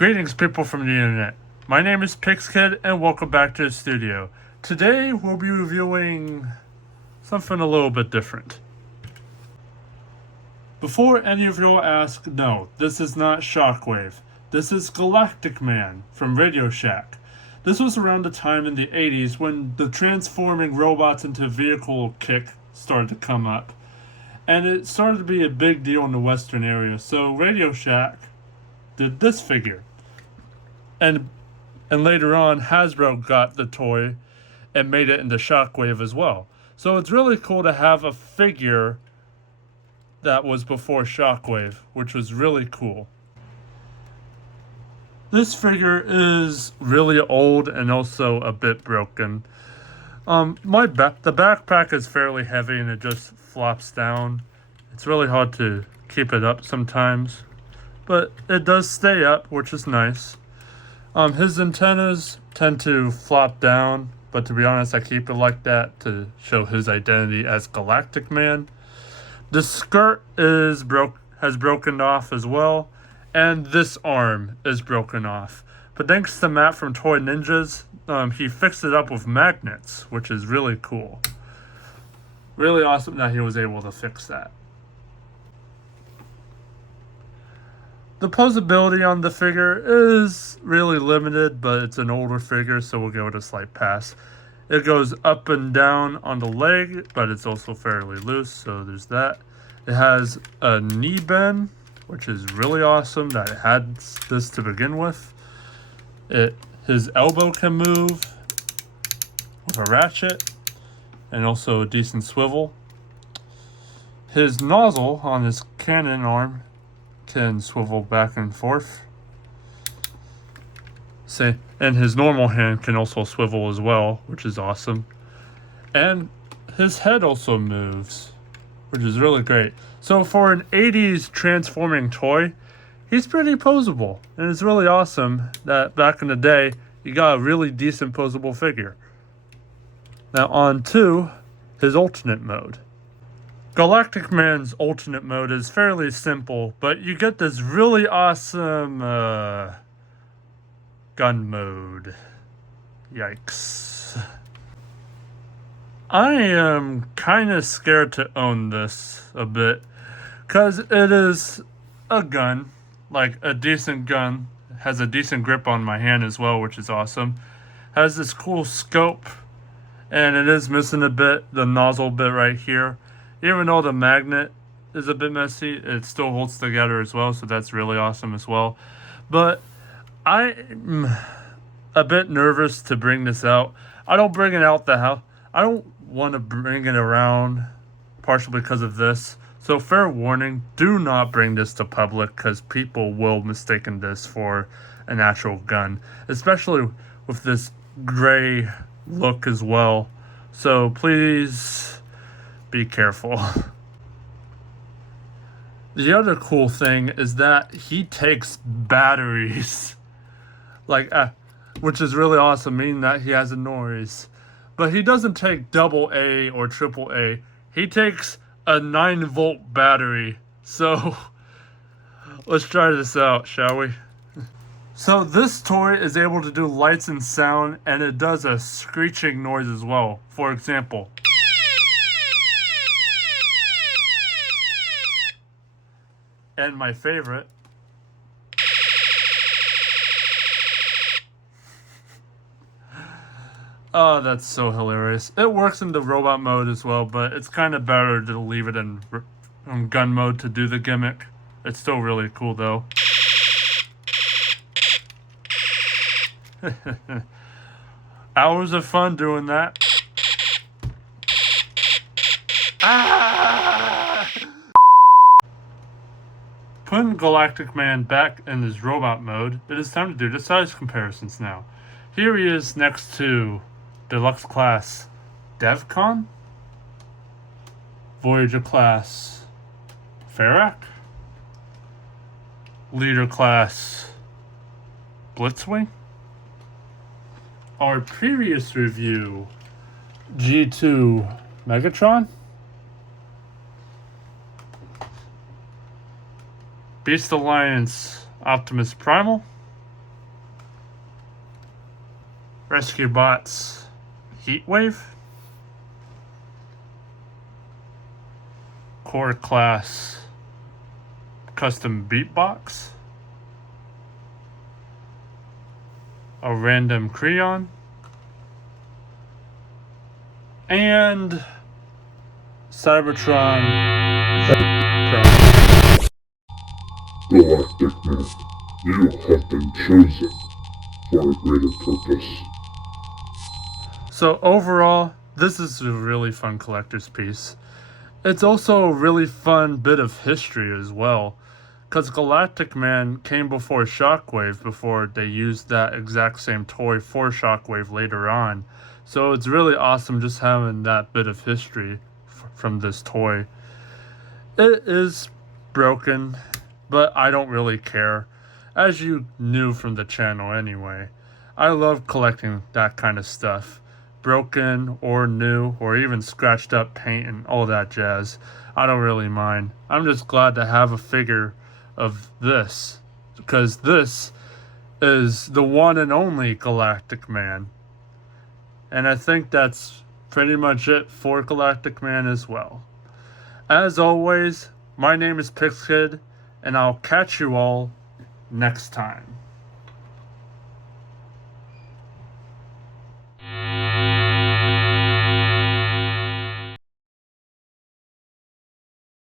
Greetings, people from the internet. My name is Pixkid, and welcome back to the studio. Today, we'll be reviewing something a little bit different. Before any of you will ask, no, this is not Shockwave. This is Galactic Man from Radio Shack. This was around the time in the 80s when the transforming robots into vehicle kick started to come up. And it started to be a big deal in the western area, so Radio Shack did this figure. And later on, Hasbro got the toy and made it into Shockwave as well. So it's really cool to have a figure that was before Shockwave, which was really cool. This figure is really old and also a bit broken. The backpack is fairly heavy and it just flops down. It's really hard to keep it up sometimes, but it does stay up, which is nice. His antennas tend to flop down, but to be honest, I keep it like that to show his identity as Galactic Man. The skirt has broken off as well, and this arm is broken off. But thanks to Matt from Toy Ninjas, he fixed it up with magnets, which is really cool. Really awesome that he was able to fix that. The posability on the figure is really limited, but it's an older figure, so we'll give it a slight pass. It goes up and down on the leg, but it's also fairly loose, so there's that. It has a knee bend, which is really awesome that it had this to begin with. His elbow can move with a ratchet and also a decent swivel. His nozzle on his cannon arm can swivel back and forth. And his normal hand can also swivel as well, which is awesome. And his head also moves, which is really great. So for an 80s transforming toy, he's pretty posable. And it's really awesome that back in the day, you got a really decent posable figure. Now on to his alternate mode. Galactic Man's alternate mode is fairly simple, but you get this really awesome gun mode. Yikes. I am kind of scared to own this a bit, because it is a gun, like a decent gun, has a decent grip on my hand as well, which is awesome. Has this cool scope, and it is missing a bit, the nozzle bit right here. Even though the magnet is a bit messy, it still holds together as well, so that's really awesome as well. But I'm a bit nervous to bring this out. I don't bring it out the house. I don't want to bring it around, partially because of this. So fair warning, do not bring this to public, because people will mistake this for an actual gun. Especially with this gray look as well. So please be careful. The other cool thing is that he takes batteries, which is really awesome, meaning that he has a noise. But he doesn't take AA or AAA. He takes a 9-volt battery. So let's try this out, shall we? So this toy is able to do lights and sound, and it does a screeching noise as well. For example, and my favorite, oh, that's so hilarious. It works in the robot mode as well, but it's kind of better to leave it in gun mode to do the gimmick. It's still really cool though. Hours of fun doing that. Ah! Putting Galactic Man back in his robot mode, it is time to do the size comparisons now. Here he is next to Deluxe Class DevCon, Voyager Class Ferrac, Leader Class Blitzwing. Our previous review, G2 Megatron, Beast Alliance Optimus Primal, Rescue Bots Heatwave, Core Class Custom Beatbox, a random Creon, and Cybertron. Galactic Man, you have been chosen for a greater purpose. So overall, this is a really fun collector's piece. It's also a really fun bit of history as well, because Galactic Man came before Shockwave before they used that exact same toy for Shockwave later on. So it's really awesome just having that bit of history from this toy. It is broken, but I don't really care, as you knew from the channel anyway. I love collecting that kind of stuff. Broken or new or even scratched up paint and all that jazz. I don't really mind. I'm just glad to have a figure of this, because this is the one and only Galactic Man. And I think that's pretty much it for Galactic Man as well. As always, my name is Pixkid, and I'll catch you all next time.